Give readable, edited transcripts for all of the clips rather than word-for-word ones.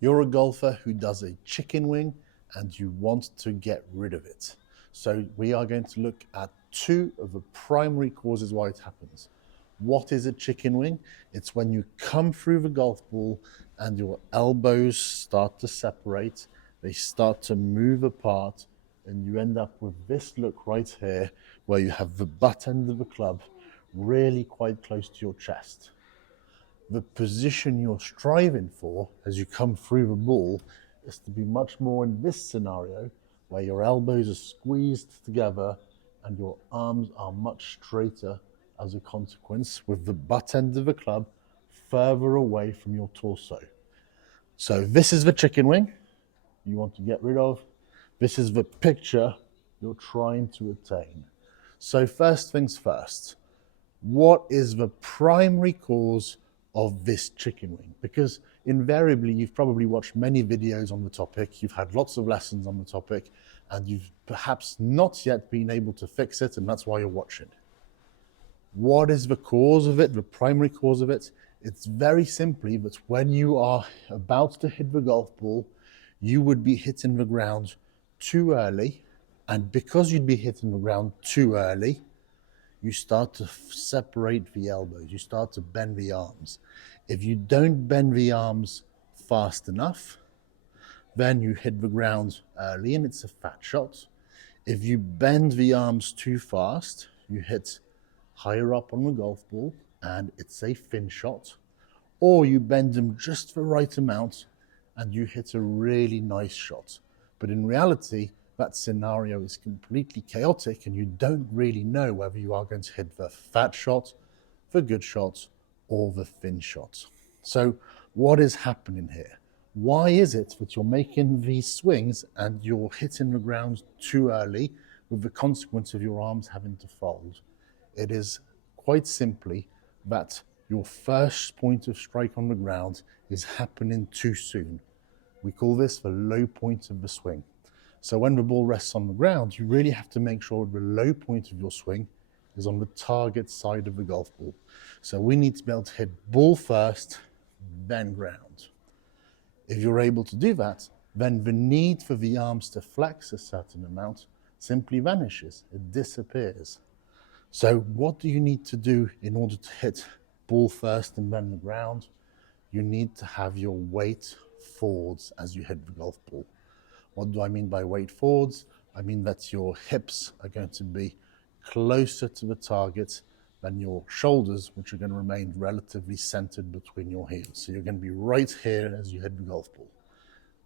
You're a golfer who does a chicken wing and you want to get rid of it. So we are going to look at two of the primary causes why it happens. What is a chicken wing? It's when you come through the golf ball and your elbows start to separate, they start to move apart, and you end up with this look right here where you have the butt end of the club really quite close to your chest. The position you're striving for as you come through the ball is to be much more in this scenario where your elbows are squeezed together and your arms are much straighter as a consequence, with the butt end of the club further away from your torso. So this is the chicken wing you want to get rid of. This is the picture you're trying to attain. So first things first, what is the primary cause of this chicken wing? Because invariably you've probably watched many videos on the topic, you've had lots of lessons on the topic, and you've perhaps not yet been able to fix it, and that's why you're watching. What is the cause of it, the primary cause of it? It's very simply that when you are about to hit the golf ball, you would be hitting the ground too early, and because you'd be hitting the ground too early, you start to separate the elbows, you start to bend the arms. If you don't bend the arms fast enough, then you hit the ground early and it's a fat shot. If you bend the arms too fast, you hit higher up on the golf ball and it's a thin shot. Or you bend them just the right amount and you hit a really nice shot. But in reality, that scenario is completely chaotic and you don't really know whether you are going to hit the fat shot, the good shot, or the thin shot. So what is happening here? Why is it that you're making these swings and you're hitting the ground too early with the consequence of your arms having to fold? It is quite simply that your first point of strike on the ground is happening too soon. We call this the low point of the swing. So when the ball rests on the ground, you really have to make sure the low point of your swing is on the target side of the golf ball. So we need to be able to hit ball first, then ground. If you're able to do that, then the need for the arms to flex a certain amount simply vanishes, it disappears. So what do you need to do in order to hit ball first and then the ground? You need to have your weight forwards as you hit the golf ball. What do I mean by weight forwards? I mean that your hips are going to be closer to the target than your shoulders, which are going to remain relatively centered between your heels. So you're going to be right here as you hit the golf ball.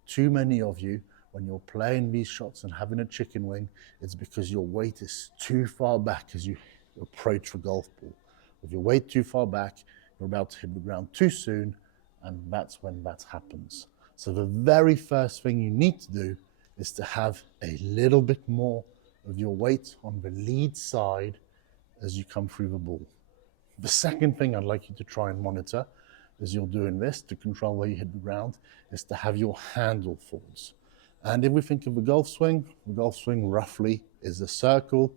Too many of you, when you're playing these shots and having a chicken wing, it's because your weight is too far back as you approach the golf ball. With your weight too far back, you're about to hit the ground too soon, and that's when that happens. So the very first thing you need to do is to have a little bit more of your weight on the lead side as you come through the ball. The second thing I'd like you to try and monitor as you're doing this to control where you hit the ground is to have your handle forwards. And if we think of the golf swing roughly is a circle.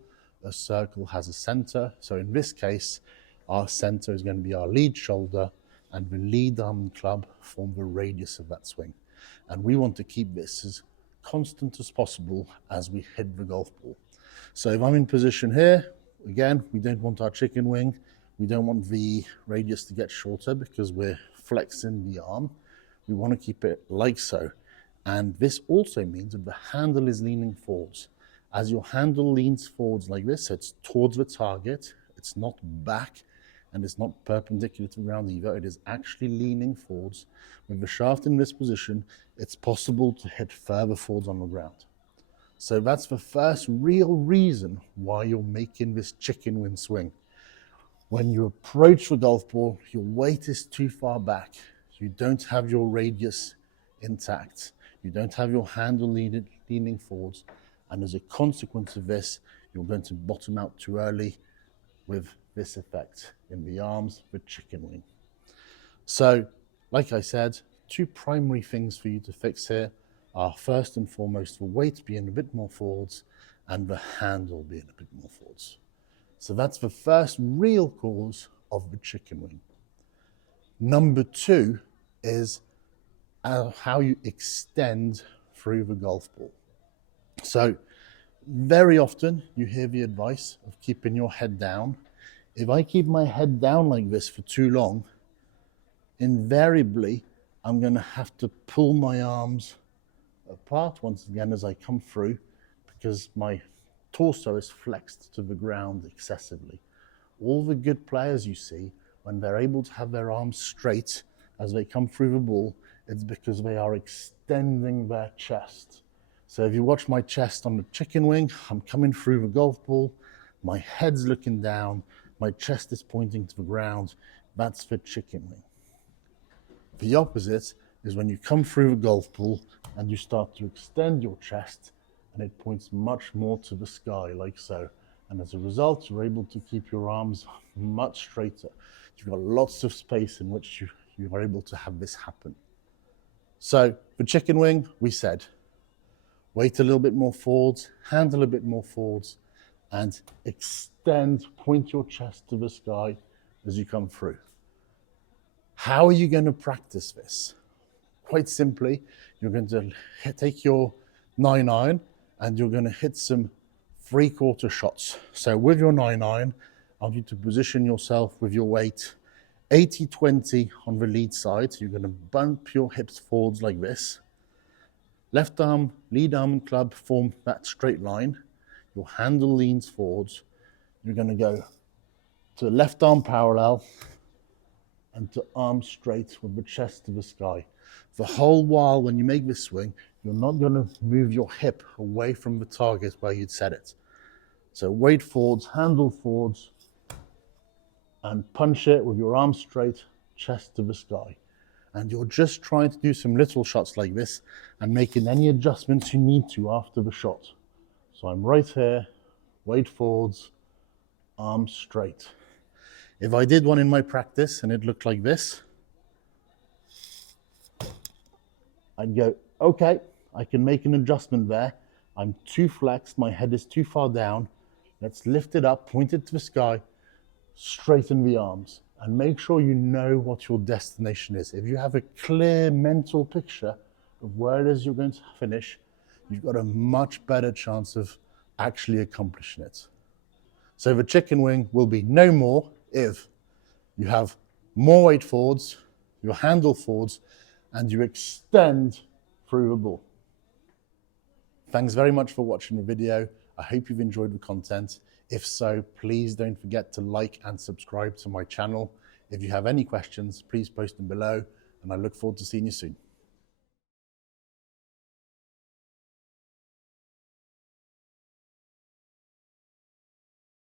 A circle has a center. So in this case, our center is going to be our lead shoulder, and the lead arm and club form the radius of that swing. And we want to keep this as constant as possible as we hit the golf ball. So if I'm in position here, again, we don't want our chicken wing. We don't want the radius to get shorter because we're flexing the arm. We want to keep it like so. And this also means that the handle is leaning forwards. As your handle leans forwards like this, it's towards the target, it's not back, and it's not perpendicular to the ground either. It is actually leaning forwards. With the shaft in this position, it's possible to hit further forwards on the ground. So that's the first real reason why you're making this chicken wing swing. When you approach the golf ball, your weight is too far back. You don't have your radius intact. You don't have your handle leaning forwards. And as a consequence of this, you're going to bottom out too early with this effect in the arms, the chicken wing. So, like I said, two primary things for you to fix here are first and foremost the weight being a bit more forwards and the handle being a bit more forwards. So that's the first real cause of the chicken wing. Number two is how you extend through the golf ball. So very often you hear the advice of keeping your head down. If I keep my head down like this for too long, invariably I'm going to have to pull my arms apart once again as I come through, because my torso is flexed to the ground excessively. All the good players you see, when they're able to have their arms straight as they come through the ball, it's because they are extending their chest. So if you watch my chest on the chicken wing, I'm coming through the golf ball, my head's looking down, my chest is pointing to the ground. That's the chicken wing. The opposite is when you come through the golf ball and you start to extend your chest, and it points much more to the sky, like so. And as a result, you're able to keep your arms much straighter. You've got lots of space in which you are able to have this happen. So for chicken wing, we said, weight a little bit more forwards, hand a little bit more forwards, and extend, point your chest to the sky as you come through. How are you going to practice this? Quite simply, you're going to take your 9-iron and you're going to hit some 3/4 shots. So with your 9-iron, I want you to position yourself with your weight 80-20 on the lead side. So you're going to bump your hips forwards like this. Left arm, lead arm and club form that straight line. Your handle leans forwards. You're going to go to left arm parallel and to arm straight with the chest to the sky. The whole while when you make this swing, you're not going to move your hip away from the target where you'd set it. So weight forwards, handle forwards, and punch it with your arm straight, chest to the sky. And you're just trying to do some little shots like this and making any adjustments you need to after the shot. So I'm right here, weight forwards, arm straight. If I did one in my practice and it looked like this, I'd go, okay, I can make an adjustment there. I'm too flexed, my head is too far down. Let's lift it up, point it to the sky, straighten the arms, and make sure you know what your destination is. If you have a clear mental picture of where it is you're going to finish, you've got a much better chance of actually accomplishing it. So the chicken wing will be no more if you have more weight forwards, your handle forwards, and you extend through the ball. Thanks very much for watching the video. I hope you've enjoyed the content. If so, please don't forget to like and subscribe to my channel. If you have any questions, please post them below, and I look forward to seeing you soon.